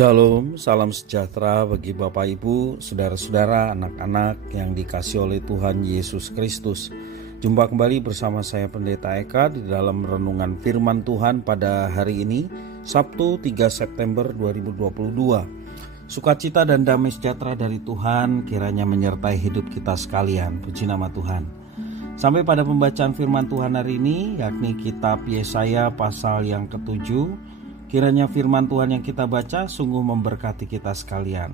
Shalom, salam sejahtera bagi Bapak Ibu, saudara-saudara, anak-anak yang dikasihi oleh Tuhan Yesus Kristus. Jumpa kembali bersama saya Pendeta Eka di dalam renungan firman Tuhan pada hari ini, Sabtu 3 September 2022. Sukacita dan damai sejahtera dari Tuhan kiranya menyertai hidup kita sekalian. Puji nama Tuhan. Sampai pada pembacaan firman Tuhan hari ini, yakni kitab Yesaya pasal yang ke-7. Kiranya firman Tuhan yang kita baca sungguh memberkati kita sekalian.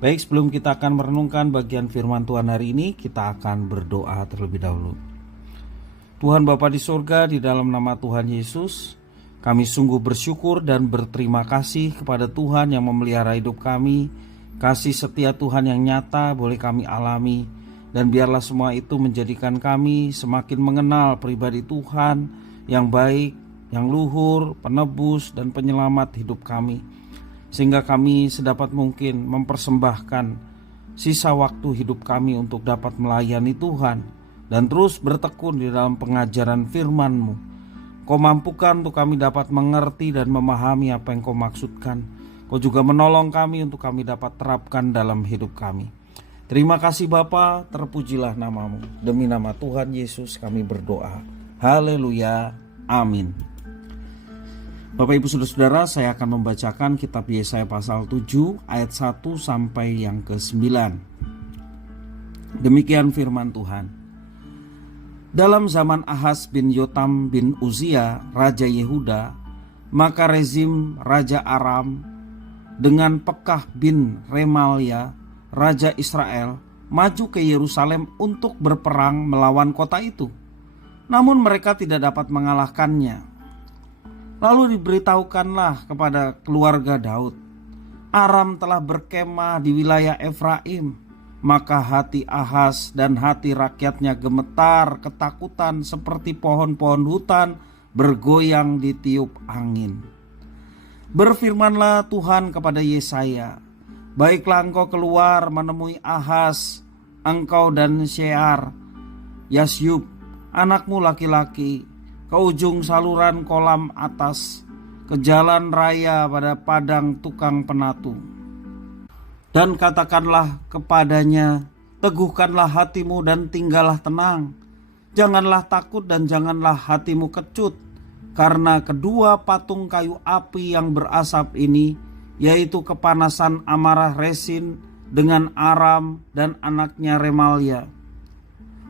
Baik, sebelum kita akan merenungkan bagian firman Tuhan hari ini, kita akan berdoa terlebih dahulu. Tuhan Bapa di surga, di dalam nama Tuhan Yesus, kami sungguh bersyukur dan berterima kasih kepada Tuhan yang memelihara hidup kami. Kasih setia Tuhan yang nyata boleh kami alami, dan biarlah semua itu menjadikan kami semakin mengenal pribadi Tuhan yang baik, yang luhur, penebus, dan penyelamat hidup kami, sehingga kami sedapat mungkin mempersembahkan sisa waktu hidup kami untuk dapat melayani Tuhan dan terus bertekun di dalam pengajaran firman-Mu. Kau mampukan untuk kami dapat mengerti dan memahami apa yang Kau maksudkan. Kau juga menolong kami untuk kami dapat terapkan dalam hidup kami. Terima kasih Bapa, terpujilah nama-Mu. Demi nama Tuhan Yesus kami berdoa. Haleluya, amin. Bapak Ibu Saudara-saudara, saya akan membacakan kitab Yesaya pasal 7 ayat 1 sampai yang ke-9. Demikian firman Tuhan. Dalam zaman Ahaz bin Yotam bin Uzia, Raja Yehuda, maka Rezim Raja Aram dengan Pekah bin Remalia, Raja Israel, maju ke Yerusalem untuk berperang melawan kota itu. Namun mereka tidak dapat mengalahkannya. Lalu diberitahukanlah kepada keluarga Daud, Aram telah berkemah di wilayah Efraim. Maka hati Ahaz dan hati rakyatnya gemetar ketakutan seperti pohon-pohon hutan bergoyang ditiup angin. Berfirmanlah Tuhan kepada Yesaya, baiklah engkau keluar menemui Ahaz, engkau dan Shear, Yasyub, anakmu laki-laki, ke ujung saluran kolam atas, ke jalan raya pada padang tukang penatu. Dan katakanlah kepadanya, teguhkanlah hatimu dan tinggallah tenang. Janganlah takut dan janganlah hatimu kecut, karena kedua patung kayu api yang berasap ini, yaitu kepanasan amarah Resin dengan Aram dan anaknya Remalia.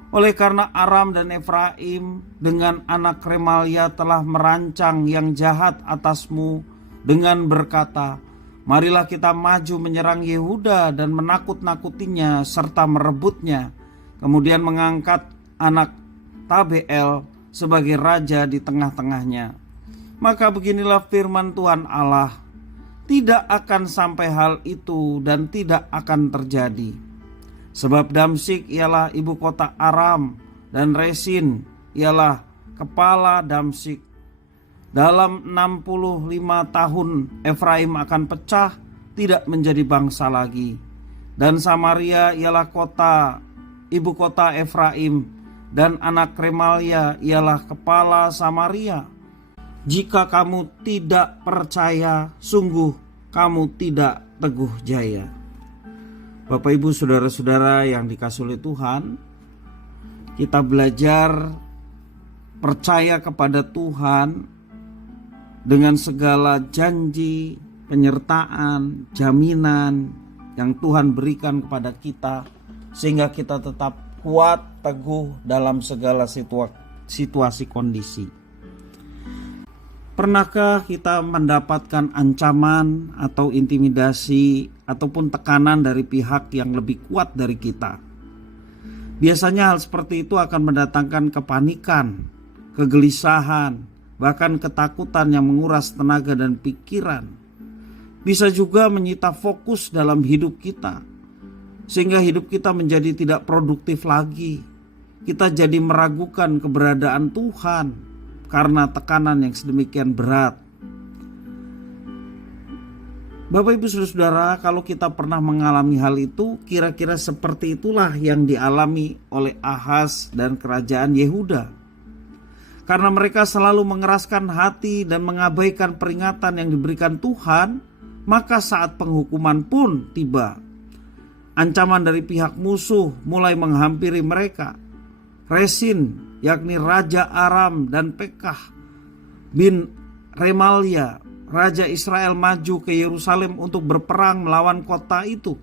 Oleh karena Aram dan Efraim dengan anak Remalia telah merancang yang jahat atasmu dengan berkata, marilah kita maju menyerang Yehuda dan menakut-nakutinya serta merebutnya, kemudian mengangkat anak Tabeel sebagai raja di tengah-tengahnya. Maka beginilah firman Tuhan Allah, tidak akan sampai hal itu dan tidak akan terjadi. Sebab Damsyik ialah ibu kota Aram dan Resin ialah kepala Damsyik. Dalam 65 tahun Efraim akan pecah, tidak menjadi bangsa lagi. Dan Samaria ialah ibu kota Efraim, dan anak Remalia ialah kepala Samaria. Jika kamu tidak percaya, sungguh kamu tidak teguh jaya. Bapak Ibu Saudara-saudara yang dikasihi oleh Tuhan, kita belajar percaya kepada Tuhan dengan segala janji, penyertaan, jaminan yang Tuhan berikan kepada kita, sehingga kita tetap kuat, teguh dalam segala situasi kondisi. Pernahkah kita mendapatkan ancaman atau intimidasi ataupun tekanan dari pihak yang lebih kuat dari kita? Biasanya hal seperti itu akan mendatangkan kepanikan, kegelisahan, bahkan ketakutan yang menguras tenaga dan pikiran. Bisa juga menyita fokus dalam hidup kita, sehingga hidup kita menjadi tidak produktif lagi. Kita jadi meragukan keberadaan Tuhan karena tekanan yang sedemikian berat. Bapak Ibu Saudara, kalau kita pernah mengalami hal itu, kira-kira seperti itulah yang dialami oleh Ahaz dan kerajaan Yehuda. Karena mereka selalu mengeraskan hati dan mengabaikan peringatan yang diberikan Tuhan, Maka saat penghukuman pun tiba. Ancaman dari pihak musuh mulai menghampiri mereka. Resin, yakni Raja Aram, dan Pekah bin Remalia, Raja Israel, maju ke Yerusalem untuk berperang melawan kota itu.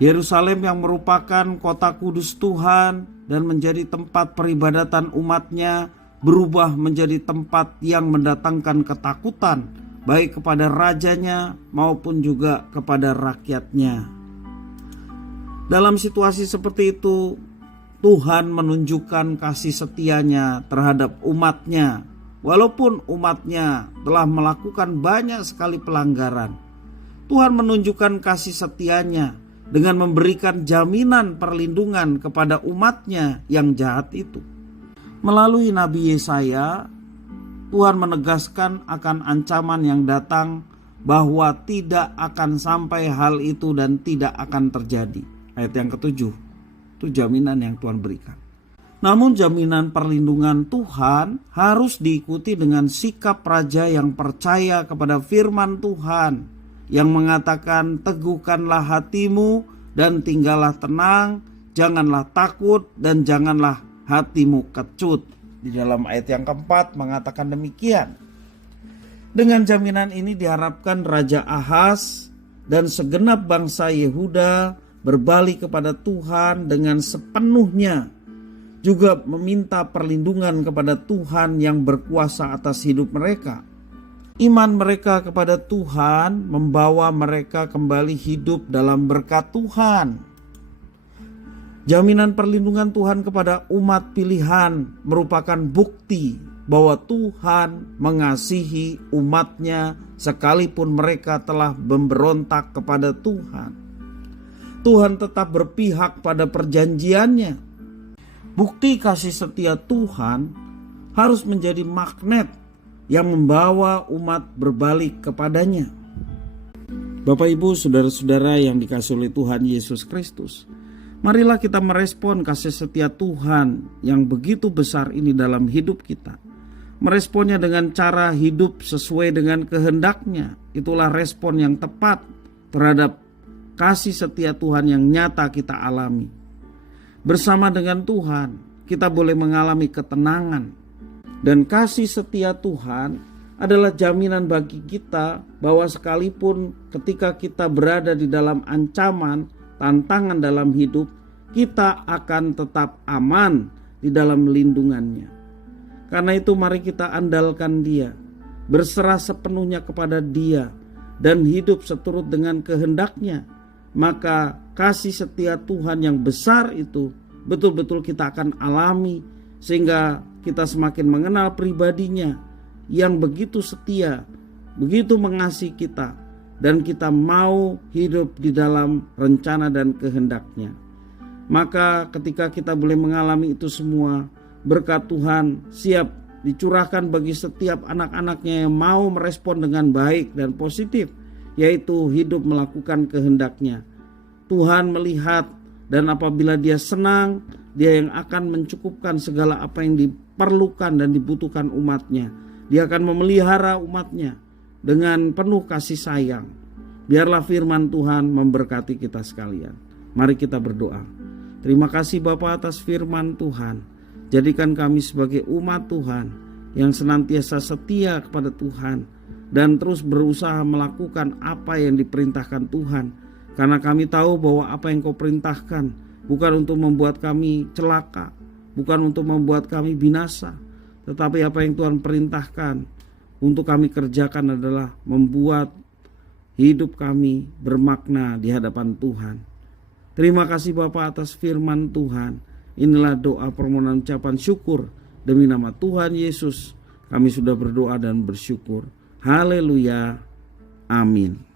Yerusalem yang merupakan kota kudus Tuhan dan menjadi tempat peribadatan umatnya berubah menjadi tempat yang mendatangkan ketakutan baik kepada rajanya maupun juga kepada rakyatnya. Dalam situasi seperti itu, Tuhan menunjukkan kasih setianya terhadap umatnya. Walaupun umatnya telah melakukan banyak sekali pelanggaran, Tuhan menunjukkan kasih setianya dengan memberikan jaminan perlindungan kepada umatnya yang jahat itu. Melalui Nabi Yesaya, Tuhan menegaskan akan ancaman yang datang bahwa tidak akan sampai hal itu dan tidak akan terjadi. Ayat yang ke-7, itu jaminan yang Tuhan berikan. Namun jaminan perlindungan Tuhan harus diikuti dengan sikap raja yang percaya kepada firman Tuhan, yang mengatakan, teguhkanlah hatimu dan tinggallah tenang, janganlah takut dan janganlah hatimu kecut. Di dalam ayat yang keempat mengatakan demikian. Dengan jaminan ini diharapkan Raja Ahaz dan segenap bangsa Yehuda berbalik kepada Tuhan dengan sepenuhnya, juga meminta perlindungan kepada Tuhan yang berkuasa atas hidup mereka. Iman mereka kepada Tuhan membawa mereka kembali hidup dalam berkat Tuhan. Jaminan perlindungan Tuhan kepada umat pilihan merupakan bukti bahwa Tuhan mengasihi umatnya sekalipun mereka telah memberontak kepada Tuhan. Tuhan tetap berpihak pada perjanjiannya. Bukti kasih setia Tuhan harus menjadi magnet yang membawa umat berbalik kepadanya. Bapak, Ibu, saudara-saudara yang dikasihi oleh Tuhan Yesus Kristus, marilah kita merespon kasih setia Tuhan yang begitu besar ini dalam hidup kita. Meresponnya dengan cara hidup sesuai dengan kehendaknya. Itulah respon yang tepat terhadap kasih setia Tuhan yang nyata kita alami. Bersama dengan Tuhan, kita boleh mengalami ketenangan. Dan kasih setia Tuhan adalah jaminan bagi kita bahwa sekalipun ketika kita berada di dalam ancaman, tantangan dalam hidup, kita akan tetap aman di dalam lindungannya. Karena itu mari kita andalkan Dia, berserah sepenuhnya kepada Dia, dan hidup seturut dengan kehendaknya. Maka kasih setia Tuhan yang besar itu betul-betul kita akan alami, sehingga kita semakin mengenal pribadinya yang begitu setia, begitu mengasihi kita, dan kita mau hidup di dalam rencana dan kehendaknya. Maka ketika kita boleh mengalami itu semua, berkat Tuhan siap dicurahkan bagi setiap anak-anaknya yang mau merespon dengan baik dan positif, yaitu hidup melakukan kehendaknya. Tuhan melihat, dan apabila Dia senang, Dia yang akan mencukupkan segala apa yang diperlukan dan dibutuhkan umatnya. Dia akan memelihara umatnya dengan penuh kasih sayang. Biarlah firman Tuhan memberkati kita sekalian. Mari kita berdoa. Terima kasih Bapa atas firman Tuhan. Jadikan kami sebagai umat Tuhan yang senantiasa setia kepada Tuhan dan terus berusaha melakukan apa yang diperintahkan Tuhan. Karena kami tahu bahwa apa yang Kau perintahkan bukan untuk membuat kami celaka, bukan untuk membuat kami binasa, tetapi apa yang Tuhan perintahkan untuk kami kerjakan adalah membuat hidup kami bermakna di hadapan Tuhan. Terima kasih Bapa atas firman Tuhan. Inilah doa permohonan ucapan syukur demi nama Tuhan Yesus. Kami sudah berdoa dan bersyukur. Haleluya. Amin.